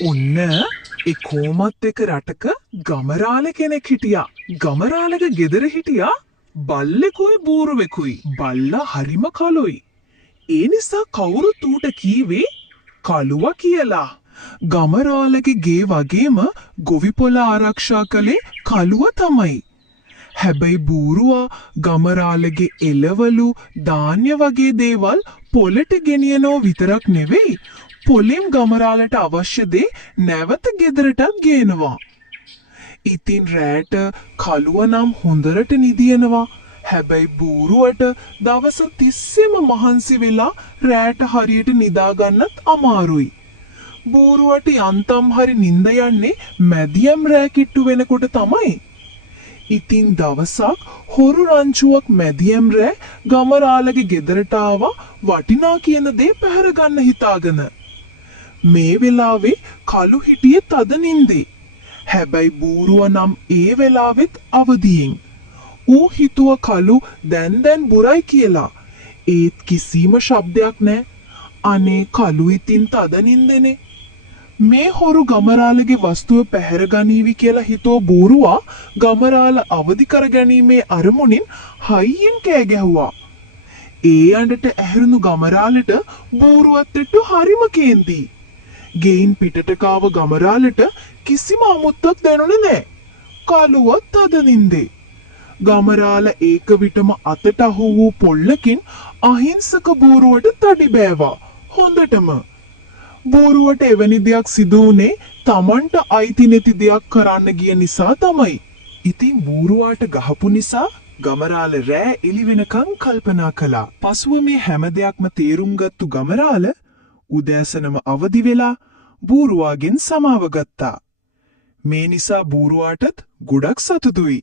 ඔන්න ඒ කොමත් එක රටක ගමරාල කෙනෙක් හිටියා. ගමරාලගේ ගෙදර හිටියා බල්ලෙකුයි බූරුවෙකුයි. බල්ලා හරිම කළුයි. ඒ නිසා කවුරුත් ඌට කීවේ කළුවා කියලා. ගමරාලගේ ගේ වගේම ගොවිපොළ ආරක්ෂා කළේ කළුවා තමයි. හැබැයි බූරුවා ගමරාලගේ එළවලු ධාන්‍ය වගේ දේවල් පොළට ගෙනියනෝ විතරක් නෙවෙයි පොලිම් ගමරාලට අවශ්‍ය දේ නැවත ගෙදරටත් ගේනවා. ඉතින් රෑට කළුවා නම් හොඳට නිදියනවා. හැබැයි බූරුවට දවස තිස්සෙම මහන්සි වෙලා රෑට හරියට නිදාගන්නත් අමාරුයි. බූරුවට යන්තම් හරි නිින්ද යන්නේ මැදියම් රෑ කිට්ටු වෙනකොට තමයි. ඉතින් දවසක් හොරු රංචුවක් මැදියම් රෑ ගමරාලගේ ගෙදරට ආවා වටිනා කියන දේ පැහැර ගන්න හිතාගෙන. මේ වෙලාවේ කළු හිටියේ තද නින්දේ. හැබැයි බූරුව නම් ඒ වෙලාවෙත් අවදියෙන්. ඌ හිතුව කළු දැන් බුරයි කියලා. ඒත් කිසිම ශබ්දයක් නැහැ. අනේ කළු ඉතින් තද නින්දනේ. මේ හොරු ගමරාලගේ වස්තුව පැහැර ගනීවි කියලා හිතෝ බූරුවා ගමරාල අවදි කර ගැනීමේ අරමුණින් හයියෙන් කෑ ගැහුවා. ඒ අඬට ඇහැරුණු ගමරාලට බූරුවත් එක්ක හරිම කේන්ති. ගෙයින් පිටට කාව ගමරාලට කිසිම අමුත්තක් දැනුනේ නැහැ. කළුවත් තද නින්දේ. ගමරාල ඒක විටම අතට අහු වූ පොල්ලකින් අහිංසක බූරුවට තඩි බෑවා. හොඳටම. බූරුවට එවැනි දෙයක් සිදු වුණේ Tamanට අයිති නැති දෙයක් කරන්න ගිය නිසා තමයි. ඉතින් බූරුවාට ගහපු නිසා ගමරාල රෑ එළි වෙනකන් කල්පනා කළා. පසුව මේ හැම දෙයක්ම තේරුම් ගත්තු ගමරාල උදෑසනම අවදි වෙලා බූරුවාගෙන් සමාව ගත්තා. මේ නිසා බූරුවාටත් ගොඩක් සතුටුයි.